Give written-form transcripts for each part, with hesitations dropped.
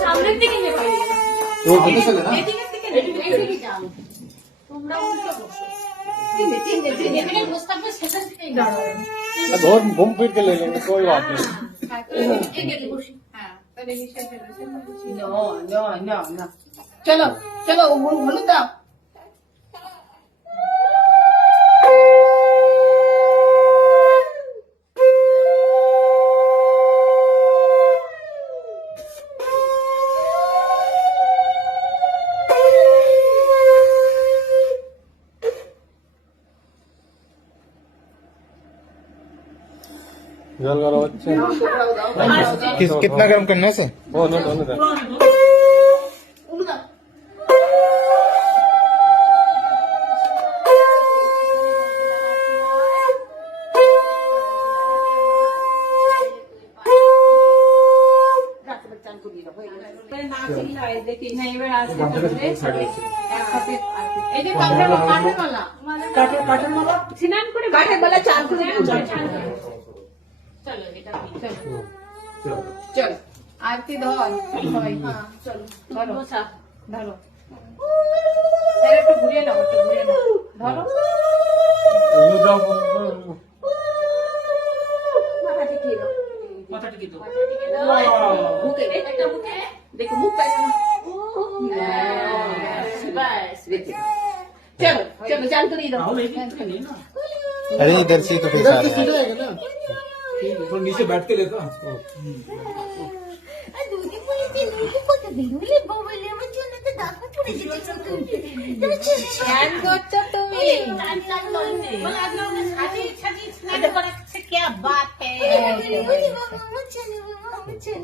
সামনের দিকে নেবে वो पता चले ना এদিকে যাও তোমরা উল্টো বসো এখানে বসতে হবে সেখান থেকেই দাঁড়াও अब और घूम फिर के ले लेंगे कोई बात नहीं এখানে বসি হ্যাঁ তাহলে হিসাব No. चलो चलो बोलो दाओ जल करो बच्चे कितना गर्म करने से वो नहीं होने दे স্নান করে काठे वाला चार को চলো এটা चल आरती धर সবাই হ্যাঁ চলো ধরো ধরো একটু ঘুরিয়ে নাও ধরো माथा टिकी दो মুখে একটা মুখে देखो मुख पैसा বাস चलो चलो चाल कर दो अरे इधर से तो फिर इधर सारे से सीधा है ना तो नीचे बैठ के लेता দুধে বলেছে লুইকে কত বেরুলে বাবলে আমার জন্য তো দাগ পড়ে যেতে তুমি ध्यान করছো তুমি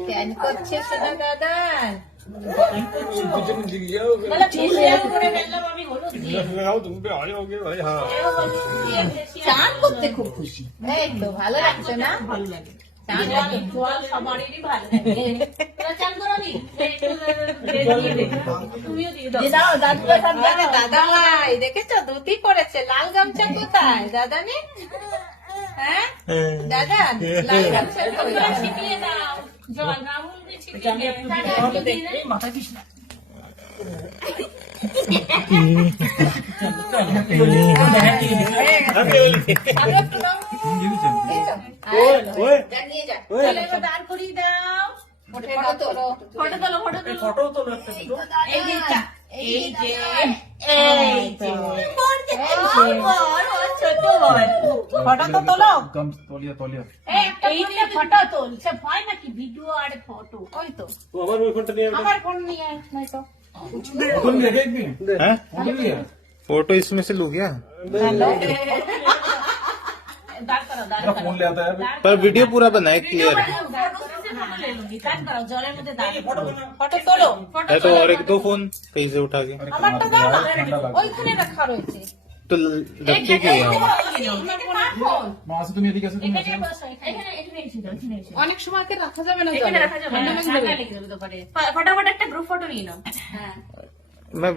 ধ্যান করছে সোনা দাদা लगाओ तुम पे आ जाओगे भाई हाँ চান করতে খুব খুশি এই তো ভালো লাগছে না ভালো লাগে চান জল সবারই ভালো লাগে তোরা চান করনি তুমিও দিয়ে দাও দাও দাদু দাদা ভাই দেখেছো ধুতি পরেছে লাল গামছা কোথায় দাদা নে হ্যাঁ দাদা লাল গামছা তোমরা ছিটিয়ে দাও জল রাহুলকে ছিটিয়ে দাও মাথা দিস না নিয়ে যা চলো এবার দাঁড় করিয়ে দাও ফটো তোলো ফটো তোলো फोटो तो लगता है এই যে এই যে ছোট বল ফটো তো তোলো कम तौलिया तौलिया এই যে ফটো তোল সে ভয় নাকি ভিডিও আর ফটো ওই তো तो हमारे भी फोटो नहीं है আমার ফোন নিয়ে আয় নাই তো फोटो नहीं है एक भी हैं? फोटो नहीं है फोटो इसमें से लू गया দাঁড় করো मेरा फोन ले आता है पर वीडियो पूरा बनाए क्लियर জলের মধ্যে দাঁড় ফটো তোলো है तो और एक दो फोन कहीं से उठा के আমারটা দাও না ওইখানে রাখা রয়েছে तो रखे क्यों यहाँ? वहां से तो नहीं थी कैसे तुम এখানে বসো এখানে এসে দাও এখানে এসে অনেক সময় কে রাখা যাবে না এখানে রাখা যাবে না ঠান্ডা লেগে যাবে তো পরে ফটাফট একটা গ্রুপ ফটো নিয়ে নাও হ্যাঁ मैं